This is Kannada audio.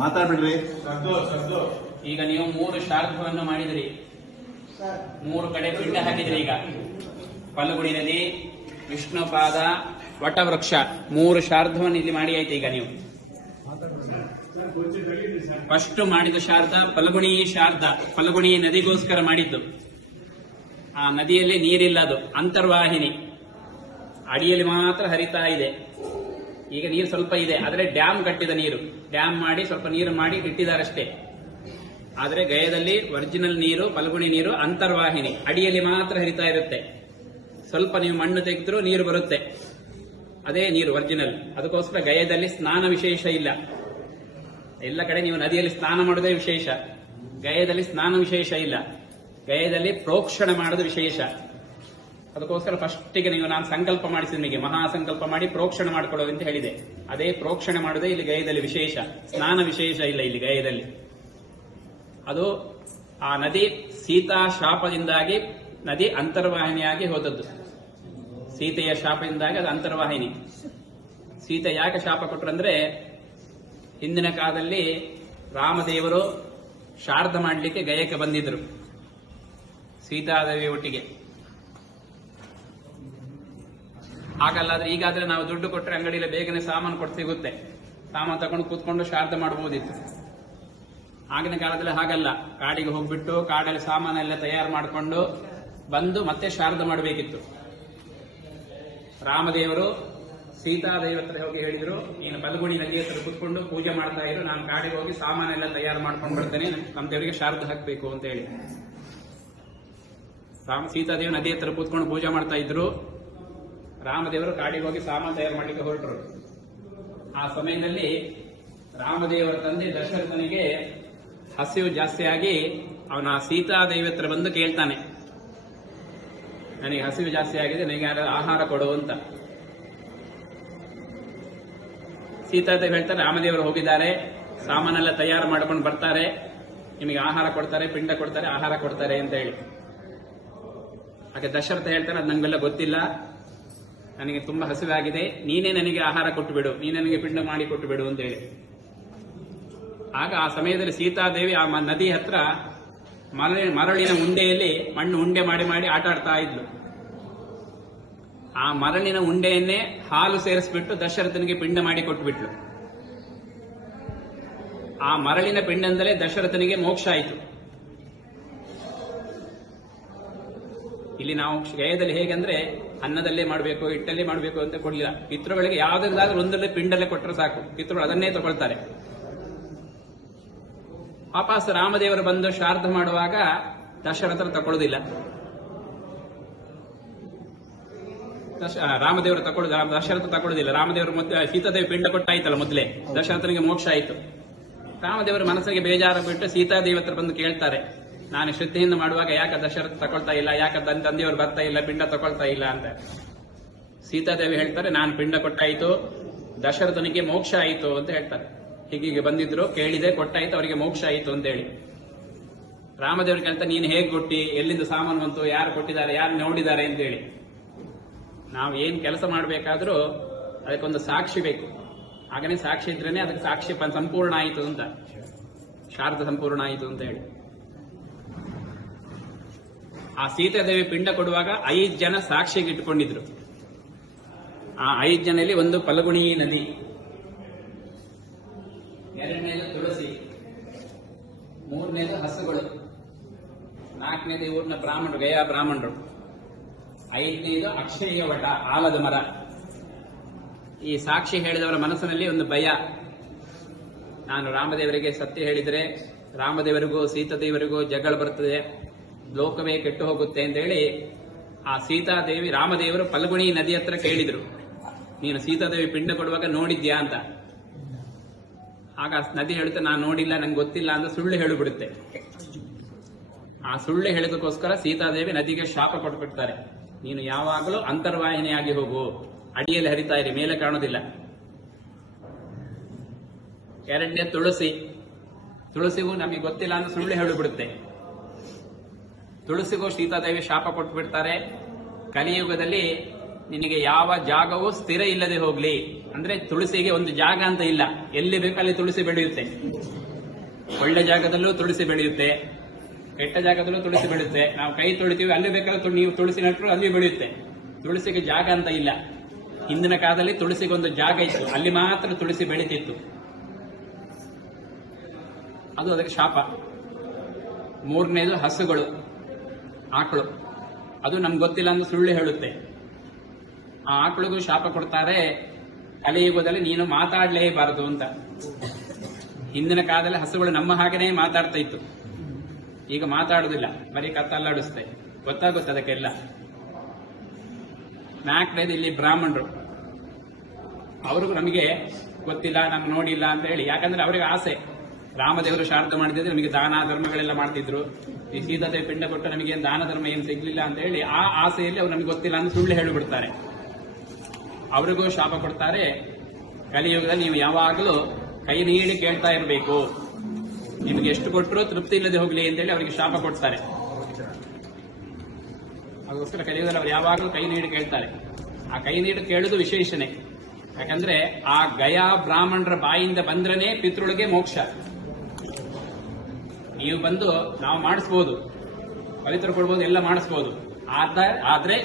ಮಾತಾಡ್ಬಿಡ್ರಿ. ಈಗ ನೀವು 3 ಶ್ರಾದ್ದವನ್ನು ಮಾಡಿದ್ರಿ, 3 ಕಡೆ ಪಿಂಡ ಹಾಕಿದ್ರಿ. ಈಗ ಫಲ್ಗುಣಿ ನದಿ, ವಿಷ್ಣುಪಾದ, ವಟವೃಕ್ಷ 3 ಶ್ರಾದ್ದವನ್ನು ಇಲ್ಲಿ ಮಾಡಿ ಆಯ್ತು. ಈಗ ನೀವು ಫಸ್ಟ್ ಮಾಡಿದ ಶ್ರಾದ್ದ ಫಲ್ಗುಣಿ ಶ್ರಾದ್ದ, ಫಲ್ಗುಣಿ ನದಿಗೋಸ್ಕರ ಮಾಡಿದ್ದು. ಆ ನದಿಯಲ್ಲಿ ನೀರಿಲ್ಲ, ಅದು ಅಂತರ್ವಾಹಿನಿ, ಅಡಿಯಲ್ಲಿ ಮಾತ್ರ ಹರಿತಾ ಇದೆ. ಈಗ ನೀರು ಸ್ವಲ್ಪ ಇದೆ, ಆದರೆ ಡ್ಯಾಮ್ ಕಟ್ಟಿದ ನೀರು, ಡ್ಯಾಮ್ ಮಾಡಿ ಸ್ವಲ್ಪ ನೀರು ಮಾಡಿ ಇಟ್ಟಿದ್ದಾರಷ್ಟೇ. ಆದರೆ ಗಯದಲ್ಲಿ ಒರಿಜಿನಲ್ ನೀರು, ಫಲ್ಗುಣಿ ನೀರು ಅಂತರ್ವಾಹಿನಿ, ಅಡಿಯಲ್ಲಿ ಮಾತ್ರ ಹರಿತಾ ಇರುತ್ತೆ. ಸ್ವಲ್ಪ ನೀವು ಮಣ್ಣು ತೆಗೆದ್ರೂ ನೀರು ಬರುತ್ತೆ, ಅದೇ ನೀರು ಒರಿಜಿನಲ್. ಅದಕ್ಕೋಸ್ಕರ ಗಯದಲ್ಲಿ ಸ್ನಾನ ವಿಶೇಷ ಇಲ್ಲ. ಎಲ್ಲ ಕಡೆ ನೀವು ನದಿಯಲ್ಲಿ ಸ್ನಾನ ಮಾಡೋದೇ ವಿಶೇಷ, ಗಯದಲ್ಲಿ ಸ್ನಾನ ವಿಶೇಷ ಇಲ್ಲ. ಗಯದಲ್ಲಿ ಪ್ರೋಕ್ಷಣೆ ಮಾಡೋದು ವಿಶೇಷ. ಅದಕ್ಕೋಸ್ಕರ ಫಸ್ಟಿಗೆ ನೀವು ನಾನು ಸಂಕಲ್ಪ ಮಾಡಿಸಿ ನಿಮಗೆ ಮಹಾಸಂಕಲ್ಪ ಮಾಡಿ ಪ್ರೋಕ್ಷಣೆ ಮಾಡಿಕೊಳ್ಳೋದು ಅಂತ ಹೇಳಿದೆ. ಅದೇ ಪ್ರೋಕ್ಷಣೆ ಮಾಡೋದೇ ಇಲ್ಲಿ ಗಯದಲ್ಲಿ ವಿಶೇಷ, ಸ್ನಾನ ವಿಶೇಷ ಇಲ್ಲ ಇಲ್ಲಿ ಗಯದಲ್ಲಿ. ಅದು ಆ ನದಿ ಸೀತಾ ಶಾಪದಿಂದಾಗಿ ನದಿ ಅಂತರ್ವಾಹಿನಿಯಾಗಿ ಹೋದದ್ದು. ಸೀತೆಯ ಶಾಪದಿಂದಾಗಿ ಅದು ಅಂತರ್ವಾಹಿನಿ. ಸೀತೆ ಯಾಕೆ ಶಾಪ ಕೊಟ್ರಂದ್ರೆ, ಹಿಂದಿನ ಕಾಲದಲ್ಲಿ ರಾಮದೇವರು ಶಾರ್ಧ ಮಾಡಲಿಕ್ಕೆ ಗಯಕ್ಕೆ ಬಂದಿದ್ರು ಸೀತಾದೇವಿ ಒಟ್ಟಿಗೆ. ಹಾಗಲ್ಲಾದ್ರೆ ಈಗಾದ್ರೆ ನಾವು ದುಡ್ಡು ಕೊಟ್ಟರೆ ಅಂಗಡಿಯಲ್ಲಿ ಬೇಗನೆ ಸಾಮಾನು ಕೊಟ್ಟು ಸಿಗುತ್ತೆ, ಸಾಮಾನು ತಗೊಂಡು ಕೂತ್ಕೊಂಡು ಶಾರ್ಧ ಮಾಡಬಹುದಿತ್ತು. ಆಗಿನ ಕಾಲದಲ್ಲಿ ಹಾಗಲ್ಲ, ಕಾಡಿಗೆ ಹೋಗ್ಬಿಟ್ಟು ಕಾಡಲ್ಲಿ ಸಾಮಾನೆಲ್ಲ ತಯಾರು ಮಾಡಿಕೊಂಡು ಬಂದು ಮತ್ತೆ ಶಾರ್ಧ ಮಾಡಬೇಕಿತ್ತು. ರಾಮದೇವರು ಸೀತಾದೇವಿ ಹತ್ರ ಹೋಗಿ ಹೇಳಿದ್ರು, ನೀನು ಫಲ್ಗುಣಿ ನದಿ ಹತ್ರ ಕೂತ್ಕೊಂಡು ಪೂಜೆ ಮಾಡ್ತಾ ಇರು, ನಾನು ಕಾಡಿಗೆ ಹೋಗಿ ಸಾಮಾನೆಲ್ಲ ತಯಾರು ಮಾಡ್ಕೊಂಡು ಬರ್ತೇನೆ, ನಮ್ಮ ದೇವರಿಗೆ ಶಾರ್ಧ ಹಾಕಬೇಕು ಅಂತ ಹೇಳಿ. ಸೀತಾದೇವಿ ನದಿ ಹತ್ರ ಕೂತ್ಕೊಂಡು ಪೂಜೆ ಮಾಡ್ತಾ ಇದ್ರು, ರಾಮದೇವರು ಕಾಡಿಗೆ ಹೋಗಿ ಸಾಮಾನು ತಯಾರು ಮಾಡಲಿಕ್ಕೆ ಹೊರಟರು. ಆ ಸಮಯದಲ್ಲಿ ರಾಮದೇವರ ತಂದೆ ದಶರಥನಿಗೆ ಹಸಿವು ಜಾಸ್ತಿಯಾಗಿ ಅವನ ಸೀತಾದೇವಿ ಹತ್ರ ಬಂದು ಕೇಳ್ತಾನೆ, ನನಗೆ ಹಸಿವು ಜಾಸ್ತಿ ಆಗಿದೆ, ನನಗೆ ಆಹಾರ ಕೊಡು ಅಂತ. ಸೀತಾದೇವಿ ಹೇಳ್ತಾರೆ, ರಾಮದೇವರು ಹೋಗಿದ್ದಾರೆ, ಸಾಮಾನೆಲ್ಲ ತಯಾರು ಮಾಡ್ಕೊಂಡು ಬರ್ತಾರೆ, ನಿಮಗೆ ಆಹಾರ ಕೊಡ್ತಾರೆ, ಪಿಂಡ ಕೊಡ್ತಾರೆ, ಆಹಾರ ಕೊಡ್ತಾರೆ ಅಂತ ಹೇಳಿ. ಹಾಗೆ ದಶರಥ ಹೇಳ್ತಾನೆ, ಅದು ನಂಗೆಲ್ಲ ಗೊತ್ತಿಲ್ಲ, ನನಗೆ ತುಂಬಾ ಹಸಿವಾಗಿದೆ, ನೀನೇ ನನಗೆ ಆಹಾರ ಕೊಟ್ಟು ಬಿಡು, ನೀನೇ ನನಗೆ ಪಿಂಡ ಮಾಡಿ ಕೊಟ್ಟು ಬಿಡು ಅಂತ ಹೇಳಿ. ಆಗ ಆ ಸಮಯದಲ್ಲಿ ಸೀತಾದೇವಿ ಆ ನದಿ ಹತ್ರ ಮರಳಿನ ಉಂಡೆಯಲ್ಲಿ ಮಣ್ಣು ಉಂಡೆ ಮಾಡಿ ಮಾಡಿ ಆಟ ಆಡ್ತಾ ಇದ್ಲು. ಆ ಮರಳಿನ ಉಂಡೆಯನ್ನೇ ಹಾಲು ಸೇರಿಸ್ಬಿಟ್ಟು ದಶರಥನಿಗೆ ಪಿಂಡ ಮಾಡಿ ಕೊಟ್ಟುಬಿಟ್ಲು. ಆ ಮರಳಿನ ಪಿಂಡದಿಂದಲೇ ದಶರಥನಿಗೆ ಮೋಕ್ಷ ಆಯಿತು. ಇಲ್ಲಿ ನಾವು ಗಯದಲ್ಲಿ ಹೇಗೆಂದ್ರೆ ಅನ್ನದಲ್ಲೇ ಮಾಡಬೇಕು, ಹಿಟ್ಟಲ್ಲೇ ಮಾಡಬೇಕು ಅಂತ ಕೊಡಲಿಲ್ಲ. ಪಿತೃಗಳಿಗೆ ಯಾವುದಾದ್ರೂ ಒಂದಲ್ಲೇ ಪಿಂಡಲ್ಲೇ ಕೊಟ್ಟರೆ ಸಾಕು, ಪಿತೃಗಳು ಅದನ್ನೇ ತಗೊಳ್ತಾರೆ. ವಾಪಸ್ ರಾಮದೇವರು ಬಂದು ಶ್ರಾದ್ದ ಮಾಡುವಾಗ ದಶರಥ ತಗೊಳ್ಳೋದಿಲ್ಲ. ರಾಮದೇವರು ದಶರಥ ತಗೊಳ್ಳೋದಿಲ್ಲ. ರಾಮದೇವರು ಸೀತಾದೇವಿ ಪಿಂಡ ಕೊಟ್ಟಾಯ್ತಲ್ಲ ಮೊದಲೇ, ದಶರಥನಿಗೆ ಮೋಕ್ಷ ಆಯಿತು. ರಾಮದೇವರ ಮನಸ್ಸಿಗೆ ಬೇಜಾರು ಬಿಟ್ಟು ಸೀತಾದೇವಿ ಹತ್ರ ಬಂದು ಕೇಳ್ತಾರೆ, ನಾನು ಶ್ರದ್ಧೆಯಿಂದ ಮಾಡುವಾಗ ಯಾಕೆ ದಶರಥ ತಗೊಳ್ತಾ ಇಲ್ಲ, ಯಾಕೆ ತಂದೆಯವರು ಬರ್ತಾ ಇಲ್ಲ, ಪಿಂಡ ತಗೊಳ್ತಾ ಇಲ್ಲ ಅಂತ. ಸೀತಾದೇವಿ ಹೇಳ್ತಾರೆ, ನಾನು ಪಿಂಡ ಕೊಟ್ಟಾಯಿತು, ದಶರಥನಿಗೆ ಮೋಕ್ಷ ಆಯಿತು ಅಂತ ಹೇಳ್ತಾರೆ. ಹೀಗೆ ಬಂದಿದ್ರು, ಕೇಳಿದೆ, ಕೊಟ್ಟಾಯ್ತು, ಅವರಿಗೆ ಮೋಕ್ಷ ಆಯಿತು ಅಂತ ಹೇಳಿ. ರಾಮದೇವರು ಕೇಳ್ತಾರೆ, ನೀನು ಹೇಗೆ ಕೊಟ್ಟಿ, ಎಲ್ಲಿಂದ ಸಾಮಾನು ಬಂತು, ಯಾರು ಕೊಟ್ಟಿದ್ದಾರೆ, ಯಾರು ನೋಡಿದ್ದಾರೆ ಅಂತ ಹೇಳಿ. ನಾವು ಏನ್ ಕೆಲಸ ಮಾಡಬೇಕಾದ್ರೂ ಅದಕ್ಕೊಂದು ಸಾಕ್ಷಿ ಬೇಕು. ಹಾಗನೇ ಸಾಕ್ಷಿ ಇದ್ರೇನೆ ಅದಕ್ಕೆ ಸಾಕ್ಷಿ ಸಂಪೂರ್ಣ ಆಯಿತು ಅಂತ, ಶಾರ್ಧ ಸಂಪೂರ್ಣ ಆಯಿತು ಅಂತ ಹೇಳಿ. ಆ ಸೀತಾದೇವಿ ಪಿಂಡ ಕೊಡುವಾಗ 5 ಜನ ಸಾಕ್ಷಿಗೆ ಇಟ್ಟುಕೊಂಡಿದ್ರು. ಆ 5 ಜನರಲ್ಲಿ ಒಂದು ಫಲ್ಗುಣಿ ನದಿ, ಎರಡನೇದು ತುಳಸಿ, ಮೂರನೇದು ಹಸುಗಳು, ನಾಲ್ಕನೇದು ಊರಿನ ಬ್ರಾಹ್ಮಣರು, ಗಯಾ ಬ್ರಾಹ್ಮಣರು, 5ನೇದು ಅಕ್ಷಯ ವಟ, ಆಲದ ಮರ. ಈ ಸಾಕ್ಷಿ ಹೇಳಿದವರ ಮನಸ್ಸಿನಲ್ಲಿ ಒಂದು ಭಯ, ನಾನು ರಾಮದೇವರಿಗೆ ಸತ್ಯ ಹೇಳಿದರೆ ರಾಮದೇವರಿಗೂ ಸೀತಾದೇವರಿಗೂ ಜಗಳ ಬರ್ತದೆ, ಲೋಕವೇ ಕೆಟ್ಟು ಹೋಗುತ್ತೆ ಅಂತ ಹೇಳಿ ಆ ಸೀತಾದೇವಿ ರಾಮದೇವರು ಫಲ್ಗುಣಿ ನದಿ ಹತ್ರ ಕೇಳಿದ್ರು, ನೀನು ಸೀತಾದೇವಿ ಪಿಂಡ ಕೊಡುವಾಗ ನೋಡಿದ್ಯಾ ಅಂತ. ಆಗ ನದಿ ಹೇಳುತ್ತೆ, ನಾನು ನೋಡಿಲ್ಲ, ನಂಗೆ ಗೊತ್ತಿಲ್ಲ ಅಂತ ಸುಳ್ಳು ಹೇಳಿಬಿಡುತ್ತೆ. ಆ ಸುಳ್ಳು ಹೇಳಿದಕ್ಕೋಸ್ಕರ ಸೀತಾದೇವಿ ನದಿಗೆ ಶಾಪ ಕೊಟ್ಬಿಡ್ತಾರೆ, ನೀನು ಯಾವಾಗಲೂ ಅಂತರ್ವಾಹಿನಿಯಾಗಿ ಹೋಗು, ಅಡಿಯಲ್ಲಿ ಹರಿತಾ ಇರಿ, ಮೇಲೆ ಕಾಣೋದಿಲ್ಲ. ಎರಡನೇ ತುಳಸಿ, ತುಳಸಿಗೂ ನಮಗೆ ಗೊತ್ತಿಲ್ಲ ಅಂತ ಸುಳ್ಳು ಹೇಳಿಬಿಡುತ್ತೆ. ತುಳಸಿಗೂ ಸೀತಾದೇವಿ ಶಾಪ ಕೊಟ್ಬಿಡ್ತಾರೆ, ಕಲಿಯುಗದಲ್ಲಿ ನಿನಗೆ ಯಾವ ಜಾಗವೂ ಸ್ಥಿರ ಇಲ್ಲದೆ ಹೋಗ್ಲಿ, ಅಂದ್ರೆ ತುಳಸಿಗೆ ಒಂದು ಜಾಗ ಅಂತ ಇಲ್ಲ, ಎಲ್ಲಿ ಬೇಕು ಅಲ್ಲಿ ತುಳಸಿ ಬೆಳೆಯುತ್ತೆ. ಒಳ್ಳೆ ಜಾಗದಲ್ಲೂ ತುಳಸಿ ಬೆಳೆಯುತ್ತೆ, ಕೆಟ್ಟ ಜಾಗದಲ್ಲೂ ತುಳಸಿ ಬೆಳೆಯುತ್ತೆ. ನಾವು ಕೈ ತೊಳಿತೀವಿ, ಅಲ್ಲಿ ಬೇಕಾದ್ರೆ ನೀವು ತುಳಸಿ ನೆಟ್ಟರು ಅಲ್ಲಿ ಬೆಳೆಯುತ್ತೆ. ತುಳಸಿಗೆ ಜಾಗ ಅಂತ ಇಲ್ಲ. ಹಿಂದಿನ ಕಾಲದಲ್ಲಿ ತುಳಸಿಗೊಂದು ಜಾಗ ಇತ್ತು, ಅಲ್ಲಿ ಮಾತ್ರ ತುಳಸಿ ಬೆಳೀತಿತ್ತು. ಅದು ಅದಕ್ಕೆ ಶಾಪ. ಮೂರನೇದು ಹಸುಗಳು, ಆಕಳು. ಅದು ನಮ್ಗೆ ಗೊತ್ತಿಲ್ಲ ಅಂತ ಸುಳ್ಳು ಹೇಳುತ್ತೆ. ಆ ಆಕಳಿಗೂ ಶಾಪ ಕೊಡ್ತಾರೆ, ಕಲಿಯುಗದಲ್ಲಿ ನೀನು ಮಾತಾಡಲೇಬಾರದು ಅಂತ. ಹಿಂದಿನ ಕಾಲದಲ್ಲಿ ಹಸುಗಳು ನಮ್ಮ ಹಾಗೇನೆ ಮಾತಾಡ್ತಾ ಇತ್ತು, ಈಗ ಮಾತಾಡುದಿಲ್ಲ, ಬರೀ ಕತ್ತಲ್ಲಾಡಿಸುತ್ತೆ. ಗೊತ್ತಾಗುತ್ತೆ ಅದಕ್ಕೆಲ್ಲ. ನಾಲ್ಕನೇದು ಇಲ್ಲಿ ಬ್ರಾಹ್ಮಣರು, ಅವ್ರಿಗೂ ನಮಗೆ ಗೊತ್ತಿಲ್ಲ, ನಮ್ಗೆ ನೋಡಿಲ್ಲ ಅಂತ ಹೇಳಿ. ಯಾಕಂದ್ರೆ ಅವರಿಗೆ ಆಸೆ, ರಾಮದೇವರು ಶಾರದ ಮಾಡಿದ್ರೆ ನಮಗೆ ದಾನ ಧರ್ಮಗಳೆಲ್ಲ ಮಾಡ್ತಿದ್ರು, ಈ ಸೀತಾದೇವಿ ಪಿಂಡ ಕೊಟ್ಟು ನಮಗೆ ದಾನ ಧರ್ಮ ಏನು ಸಿಗ್ಲಿಲ್ಲ ಅಂತ ಹೇಳಿ ಆ ಆಸೆಯಲ್ಲಿ ಅವ್ರು ನಮ್ಗೆ ಗೊತ್ತಿಲ್ಲ ಅಂತ ಸುಳ್ಳು ಹೇಳಿಬಿಡ್ತಾರೆ. ಅವರಿಗೂ ಶಾಪ ಕೊಡ್ತಾರೆ. ಕಲಿಯುಗದಲ್ಲಿ ನೀವು ಯಾವಾಗಲೂ ಕೈ ನೀಡಿ ಕೇಳ್ತಾ ಇರಬೇಕು, ನಿಮಗೆ ಎಷ್ಟು ಕೊಟ್ಟರು ತೃಪ್ತಿ ಇಲ್ಲದೆ ಹೋಗ್ಲಿ ಅಂತೇಳಿ ಅವರಿಗೆ ಶಾಪ ಕೊಡ್ತಾರೆ. ಅದಕ್ಕೋಸ್ಕರ ಕಲಿಯುಗದಲ್ಲಿ ಅವ್ರು ಯಾವಾಗಲೂ ಕೈ ನೀಡಿ ಕೇಳ್ತಾರೆ. ಆ ಕೈ ನೀಡಿ ಕೇಳುದು ವಿಶೇಷಣೆ. ಯಾಕಂದ್ರೆ ಆ ಗಯಾ ಬ್ರಾಹ್ಮಣರ ಬಾಯಿಂದ ಬಂದ್ರನೇ ಪಿತೃಳಿಗೆ ಮೋಕ್ಷ. ನೀವು ಬಂದು ನಾವು ಮಾಡಿಸ್ಬೋದು, ಪವಿತ್ರ ಕೊಡ್ಬೋದು, ಎಲ್ಲ ಮಾಡಿಸ್ಬೋದು, ಆದ್ರೆ